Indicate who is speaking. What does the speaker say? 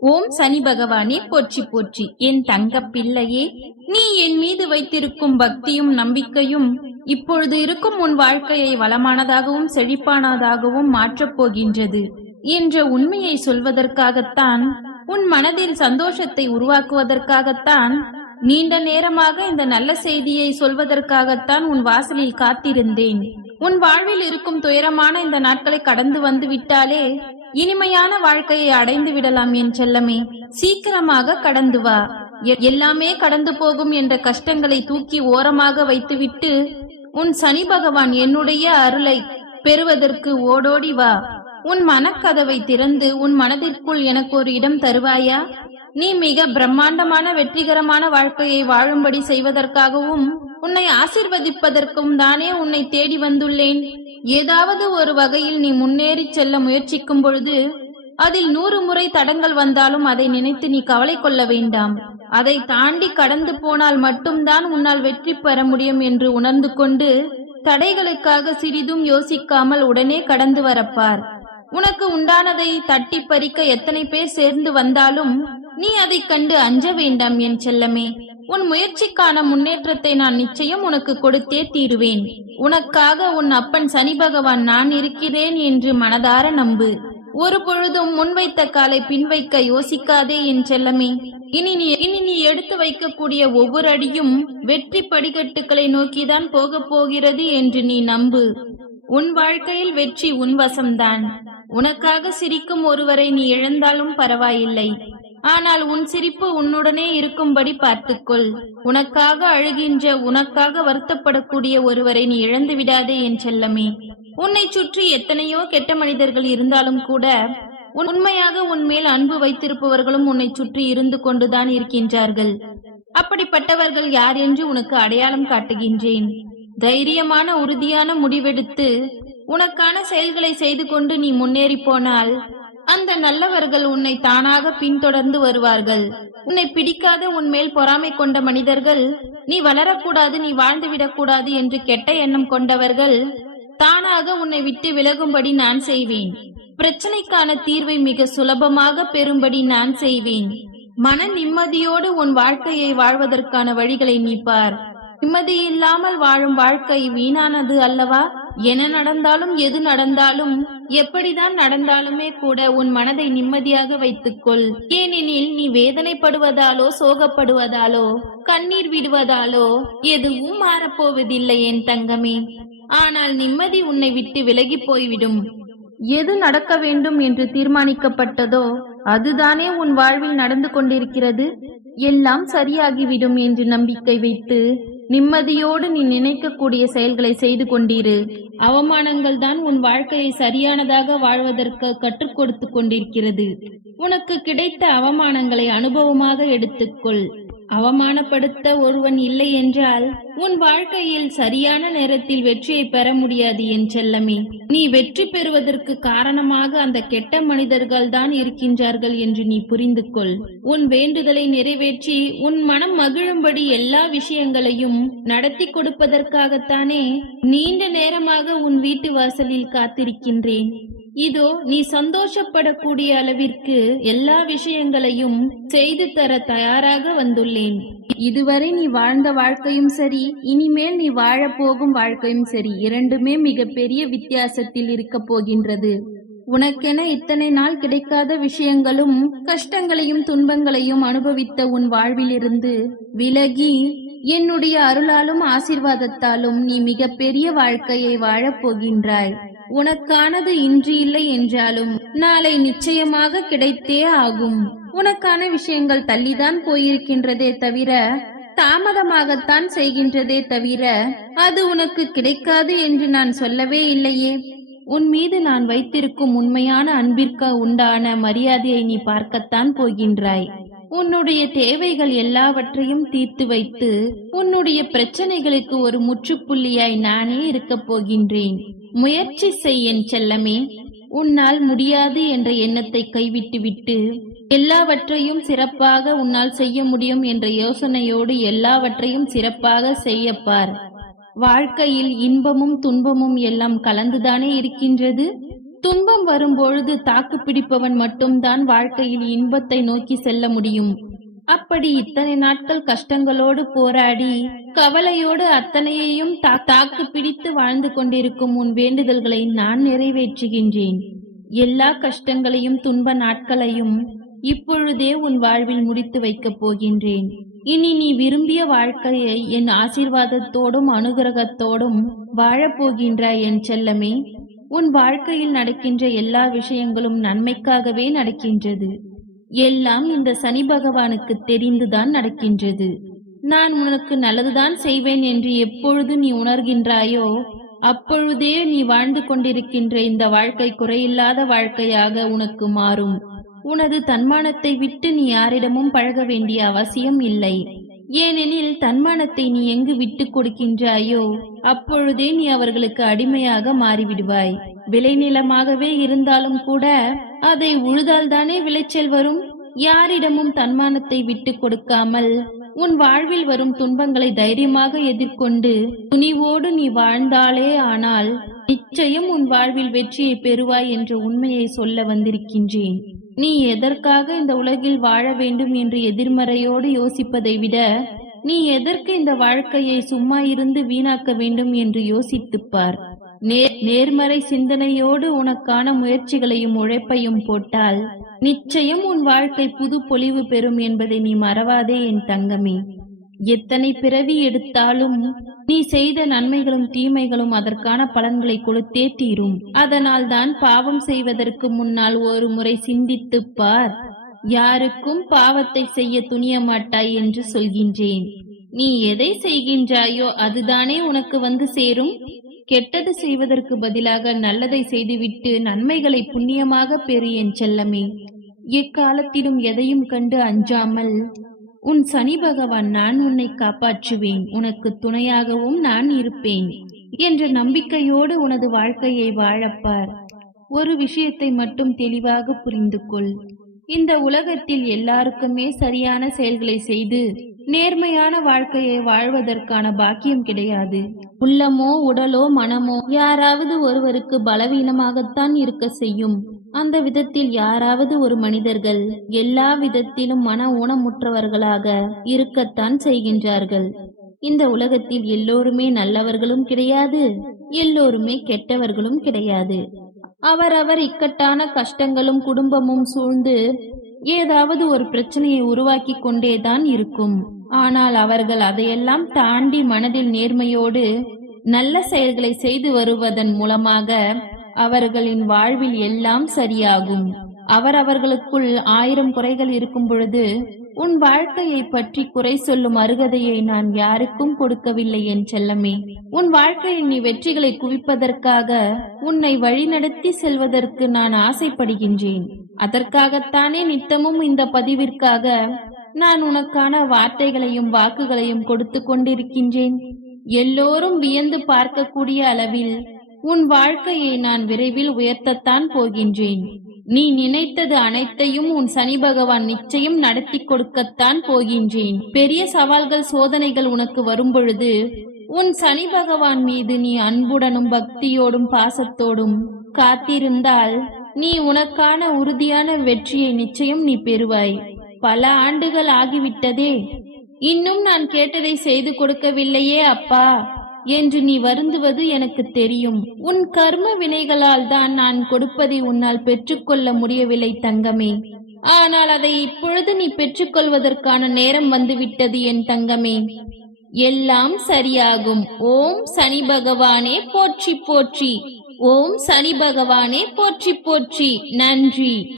Speaker 1: ஓம் சனி பகவானே போற்றி போற்றி. என் தங்க பிள்ளையே நீ என் மீது வைத்திருக்கும் பக்தியும் நம்பிக்கையும் இப்பொழுது இருக்கும் உன் வாழ்க்கையை வளமானதாகவும் செழிப்பானதாகவும் மாற்றப் போகின்றது என்ற உண்மையை சொல்வதற்காகத்தான் உன் மனதில் சந்தோஷத்தை உருவாக்குவதற்காகத்தான் நீண்ட நேரமாக இந்த நல்ல செய்தியை சொல்வதற்காகத்தான் உன் வாசலில் காத்திருந்தேன். உன் வாழ்வில் இருக்கும் துயரமான இந்த நாட்களை கடந்து வந்து விட்டாலே இனிமையான வாழ்க்கையை அடைந்து விடலாம் என் செல்லமே. சீக்கிரமாக கடந்து வா. எ- எல்லாமே கடந்து போகும் என்ற கஷ்டங்களை தூக்கி ஓரமாக வைத்துவிட்டு உன் சனி பகவான் என்னுடைய அருளை பெறுவதற்கு ஓடோடி வா. உன் மனக்கதவை திறந்து உன் மனதிற்குள் எனக்கு ஒரு இடம் தருவாயா? நீ மிக பிரம்மாண்டமான வெற்றிகரமான வாழ்க்கையை வாழும்படி செய்வதற்காகவும் உன்னை ஆசிர்வதிப்பதற்கும் தானே உன்னை தேடி வந்துள்ளேன். ஏதாவது ஒரு வகையில் நீ முன்னேறி செல்ல முயற்சிக்கும் பொழுது அதில் நூறு முறை தடங்கள் வந்தாலும் அதை நினைத்து நீ கவலை கொள்ள வேண்டாம். அதை தாண்டி கடந்து போனால் மட்டும்தான் உன்னால் வெற்றி பெற முடியும் என்று உணர்ந்து கொண்டு தடைகளுக்காக சிறிதும் யோசிக்காமல் உடனே கடந்து வரப்பார். உனக்கு உண்டானதை தட்டி பறிக்க எத்தனை பேர் சேர்ந்து வந்தாலும் நீ அதைக் கண்டு அஞ்ச வேண்டாம் என் செல்லமே. உன் முயற்சிக்கான முன்னேற்றத்தை நான் நிச்சயம் உனக்கு கொடுத்தே தீருவேன். உனக்காக உன் அப்பன் சனி பகவான் நான் இருக்கிறேன் என்று மனதார நம்பு. ஒரு பொழுதும் முன்வைத்த காலை பின்வைக்க யோசிக்காதே என் செல்லமே. இனி நீ இனி நீ எடுத்து வைக்கக்கூடிய ஒவ்வொரு அடியும் வெற்றி படிக்கட்டுகளை நோக்கிதான் போகப் போகிறது என்று நீ நம்பு. உன் வாழ்க்கையில் வெற்றி உன் வசம்தான். உனக்காக சிரிக்கும் ஒருவரை நீ இழந்தாலும் பரவாயில்லை. ஆனால் உன் சிரிப்பு உன்னுடனே இருக்கும்படி பார்த்துக்கொள். உனக்காக அழுகின்ற உனக்காக வருத்தப்படக்கூடிய ஒருவரை நீ இழந்து விடாதே என் செல்லமே. உன்னை சுற்றி எத்தனையோ கெட்ட மனிதர்கள் இருந்தாலும் கூட உன்- உண்மையாக உன்மேல் அன்பு வைத்திருப்பவர்களும் உன்னை சுற்றி இருந்து கொண்டுதான் இருக்கின்றார்கள். அப்படிப்பட்டவர்கள் யார் என்று உனக்கு அடையாளம் காட்டுகின்றேன். தைரியமான உறுதியான முடிவெடுத்து உனக்கான செயல்களை செய்து கொண்டு நீ முன்னேறி போனால் அந்த நல்லவர்கள் உன்னை தானாக பின்தொடர்ந்து வருவார்கள். உன்னை பிடிக்காத உன்மேல் பொறாமை கொண்ட மனிதர்கள். நீ வளரக்கூடாது நீ வாழ்ந்துவிடக் கூடாது என்று கெட்ட எண்ணம் கொண்டவர்கள். தானாக உன்னை விட்டு விலகும்படி நான் செய்வேன். பிரச்சனைக்கான தீர்வை மிக சுலபமாக பெறும்படி நான் செய்வேன். மன நிம்மதியோடு உன் வாழ்க்கையை வாழ்வதற்கான வழிகளை நீப்பார். நிம்மதியில்லாமல் நிம்மதி இல்லாமல் வாழும் வாழ்க்கை வீணானது அல்லவா? என்ன நடந்தாலும் எது நடந்தாலும் எப்படிதான் நடந்தாலுமே கூட உன் மனதை நிம்மதியாக வைத்துக்கொள். ஏனெனில் நீ வேதனைப்படுவதாலோ சோகப்படுவதாலோ கண்ணீர் விடுவதாலோ எதுவும் மாறப்போவதில்லை என் தங்கமே. ஆனால் நிம்மதி உன்னை விட்டு விலகி போய்விடும். எது நடக்க வேண்டும் என்று தீர்மானிக்கப்பட்டதோ அதுதானே உன் வாழ்வில் நடந்து கொண்டிருக்கிறது. எல்லாம் சரியாகிவிடும் என்று நம்பிக்கை வைத்து நிம்மதியோடு நீ நினைக்கக்கூடிய செயல்களை செய்து கொண்டிரு. அவமானங்கள் தான் உன் வாழ்க்கையை சரியானதாக வாழ்வதற்கு கற்றுக் கொடுத்து கொண்டிருக்கிறது. உனக்கு கிடைத்த அவமானங்களை அனுபவமாக எடுத்துக்கொள். அவமானப்படுத்த ஒருவன் இல்லை என்றால் உன் வாழ்க்கையில் சரியான நேரத்தில் வெற்றியை பெற முடியாது என் செல்லமே. நீ வெற்றி பெறுவதற்கு காரணமாக அந்த கெட்ட மனிதர்கள் தான் இருக்கின்றார்கள் என்று நீ புரிந்து கொள் உன் வேண்டுதலை நிறைவேற்றி உன் மனம் மகிழும்படி எல்லா விஷயங்களையும் நடத்தி கொடுப்பதற்காகத்தானே நீண்ட நேரமாக உன் வீட்டு வாசலில் காத்திருக்கின்றேன். இதோ நீ சந்தோஷப்படக்கூடிய அளவிற்கு எல்லா விஷயங்களையும் செய்து தர தயாராக வந்துள்ளேன். இதுவரை நீ வாழ்ந்த வாழ்க்கையும் சரி இனிமேல் நீ வாழப்போகும் வாழ்க்கையும் சரி இரண்டுமே மிக பெரிய வித்தியாசத்தில் இருக்க போகின்றது. உனக்கென இத்தனை நாள் கிடைக்காத விஷயங்களும் கஷ்டங்களையும் துன்பங்களையும் அனுபவித்த உன் வாழ்விலிருந்து விலகி என்னுடைய அருளாலும் ஆசிர்வாதத்தாலும் நீ மிகப்பெரிய வாழ்க்கையை வாழப் போகின்றாய். உனக்கானது இன்று இல்லை என்றாலும் நாளை நிச்சயமாக கிடைத்தே ஆகும். உனக்கான விஷயங்கள் தள்ளிதான் போயிருக்கின்றதே தவிர தாமதமாகத்தான் செய்கின்றதே தவிர அது உனக்கு கிடைக்காது என்று நான் சொல்லவே இல்லையே. உன் மீது நான் வைத்திருக்கும் உண்மையான அன்பிற்கு உண்டான மரியாதையை நீ பார்க்கத்தான் போகின்றாய். உன்னுடைய தேவைகள் எல்லாவற்றையும் தீர்த்து வைத்து உன்னுடைய பிரச்சனைகளுக்கு ஒரு முற்றுப்புள்ளியாய் நானே இருக்கப் போகின்றேன். முயற்சி செய் என் செல்லமே. உன்னால் முடியாது என்ற எண்ணத்தை கைவிட்டுவிட்டு எல்லாவற்றையும் சிறப்பாக உன்னால் செய்ய முடியும் என்ற யோசனையோடு எல்லாவற்றையும் சிறப்பாக செய்யப்பார் வாழ்க்கையில் இன்பமும் துன்பமும் எல்லாம் கலந்துதானே இருக்கின்றது? துன்பம் வரும்பொழுது தாக்கு பிடிப்பவன் மட்டும்தான் வாழ்க்கையில் இன்பத்தை நோக்கி செல்ல முடியும். அப்படி இத்தனை நாட்கள் கஷ்டங்களோடு போராடி கவலையோடு அத்தனையையும் தா- தாக்கு பிடித்து வாழ்ந்து கொண்டிருக்கும் உன் வேண்டுதல்களை நான் நிறைவேற்றுகின்றேன். எல்லா கஷ்டங்களையும் துன்ப நாட்களையும் இப்பொழுதே உன் வாழ்வில் முடித்து வைக்கப் போகின்றேன். இனி நீ விரும்பிய வாழ்க்கையை என் ஆசீர்வாதத்தோடும் அனுகிரகத்தோடும் வாழப்போகின்றாய் என் செல்லமே. உன் வாழ்க்கையில் நடக்கின்ற எல்லா விஷயங்களும் நன்மைக்காகவே நடக்கின்றது. எல்லாம் இந்த சனி பகவானுக்கு தெரிந்துதான் நடக்கின்றது. நான் உனக்கு நல்லதுதான் செய்வேன் என்று எப்பொழுது நீ உணர்கின்றாயோ அப்பொழுதே நீ வாழ்ந்து கொண்டிருக்கின்ற இந்த வாழ்க்கை குறையில்லாத வாழ்க்கையாக உனக்கு மாறும். உனது தன்மானத்தை விட்டு நீ யாரிடமும் பழக வேண்டிய அவசியம் இல்லை. ஏனெனில் தன்மானத்தை நீ எங்கு விட்டுக் கொடுக்கின்றாயோ அப்பொழுதே நீ அவர்களுக்கு அடிமையாக மாறிவிடுவாய். விளைநிலமாகவே இருந்தாலும் கூட அதை உழுதால்தானே விளைச்சல் வரும்? யாரிடமும் தன்மானத்தை விட்டுக் கொடுக்காமல் உன் வாழ்வில் வரும் துன்பங்களை தைரியமாக எதிர்கொண்டு துணிவோடு நீ வாழ்ந்தாலே ஆனால் நிச்சயம் உன் வாழ்வில் வெற்றியை பெறுவாய் என்ற உண்மையை சொல்ல வந்திருக்கின்றேன். நீ எதற்காக இந்த உலகில் வாழ வேண்டும் என்று எதிர்மறையோடு யோசிப்பதை விட நீ எதற்கு இந்த வாழ்க்கையை சும்மா இருந்து வீணாக்க வேண்டும் என்று யோசித்துப்பார் நேர்மறை சிந்தனையோடு உனக்கான முயற்சிகளையும் உழைப்பையும் போட்டால் நிச்சயம் உன் வாழ்க்கை புது பொலிவு பெறும் என்பதை நீ மறவாதே என் தங்கமே. எத்தனை பிறவி எடுத்தாலும் நீ செய்த நன்மைகளும் தீமைகளும் அதற்கான பலன்களை கொடுத்தே தீரும். அதனால் தான் பாவம் செய்வதற்கு முன்னால் ஒரு முறை சிந்தித்துப் பார். யாருக்கும் பாவத்தை செய்ய துணிய மாட்டாய் என்று சொல்கின்றேன். நீ எதை செய்கின்றாயோ அதுதானே உனக்கு வந்து சேரும். கெட்டது செய்வதற்கு பதிலாக நல்லதை செய்துவிட்டு நன்மைகளை புண்ணியமாக பெறு என் செல்லமே. எக்காலத்திலும் எதையும் கண்டு அஞ்சாமல் உன் சனி பகவான் நான் உன்னை காப்பாற்றுவேன். உனக்கு துணையாகவும் நான் இருப்பேன் என்ற நம்பிக்கையோடு உனது வாழ்க்கையை வாழப்பார். ஒரு விஷயத்தை மட்டும் தெளிவாக புரிந்து கொள். இந்த உலகத்தில் எல்லாருக்குமே சரியான செயல்களை செய்து நேர்மையான வாழ்க்கையை வாழ்வதற்கான பாக்கியம் கிடையாது. உள்ளமோ உடலோ மனமோ யாராவது ஒருவருக்கு பலவீனமாகத்தான் இருக்க செய்யும். அந்த விதத்தில் யாராவது ஒரு மனிதர்கள் எல்லா விதத்திலும் மன ஊனமுற்றவர்களாக இருக்கத்தான் செய்கின்றார்கள். இந்த உலகத்தில் எல்லோருமே நல்லவர்களும் கிடையாது எல்லோருமே கெட்டவர்களும் கிடையாது. அவரவர் இக்கட்டான கஷ்டங்களும் குடும்பமும் சூழ்ந்து ஏதாவது ஒரு பிரச்சனையை உருவாக்கி கொண்டேதான் இருக்கும். ஆனால் அவர்கள் அதையெல்லாம் தாண்டி மனதில் நேர்மையோடு நல்ல செயல்களை செய்து வருவதன் மூலமாக அவர்களின் வாழ்வில் எல்லாம் சரியாகும். அவரவர்களுக்குள் ஆயிரம் குறைகள் இருக்கும் பொழுது உன் வாழ்க்கையை பற்றி குறை சொல்லும் அருகதையை நான் யாருக்கும் கொடுக்கவில்லை என் செல்லமே. உன் வாழ்க்கையில் நீ வெற்றிகளை குவிப்பதற்காக உன்னை வழிநடத்தி செல்வதற்கு நான் ஆசைப்படுகின்றேன். அதற்காகத்தானே நித்தமும் இந்த பதிவிற்காக நான் உனக்கான வார்த்தைகளையும் வாக்குகளையும் கொடுத்து கொண்டிருக்கின்றேன். எல்லோரும் வியந்து பார்க்கக்கூடிய அளவில் உன் வாழ்க்கையை நான் விரைவில் உயர்த்தத்தான் போகின்றேன். நீ நினைத்தது அனைத்தையும் உன் சனி பகவான் நிச்சயம் நடத்தி கொடுக்கத்தான் போகின்றேன். பெரிய சவால்கள் சோதனைகள் உனக்கு வரும்பொழுது உன் சனி பகவான் மீது நீ அன்புடனும் பக்தியோடும் பாசத்தோடும் காத்திருந்தால் நீ உனக்கான உறுதியான வெற்றியை நிச்சயம் நீ பெறுவாய். பல ஆண்டுகள் ஆகிவிட்டதே. இன்னும் நான் கேட்டதை செய்து கொடுக்கவில்லையே அப்பா. என்று நீ வருந்துவது எனக்கு தெரியும். உன் கர்ம வினைகளால் தான் நான் கொடுப்பதை உன்னால் பெற்றுக்கொள்ள முடியவில்லை தங்கமே. ஆனால் அதை இப்பொழுது நீ பெற்றுக்கொள்வதற்கான நேரம் வந்துவிட்டது என் தங்கமே. எல்லாம் சரியாகும். ஓம் சனி பகவானே போற்றி போற்றி. ஓம் சனி பகவானே போற்றி போற்றி. நன்றி.